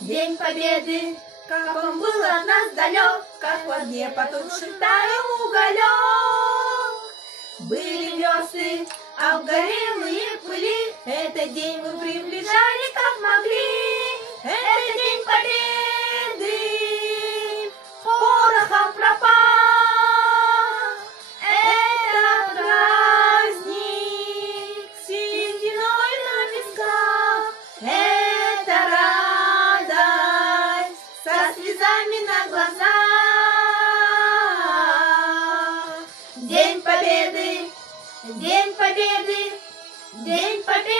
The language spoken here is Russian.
День Победы, как он был от нас далек, как в огне потухший таял уголек. Были версты, обгорелые пыли, этот день мы приближали как могли. Это День Победы, порохом пропах. Это праздник с сединой на висках. Это радость со слезами на глазах. День Победы, День Победы, День Победы.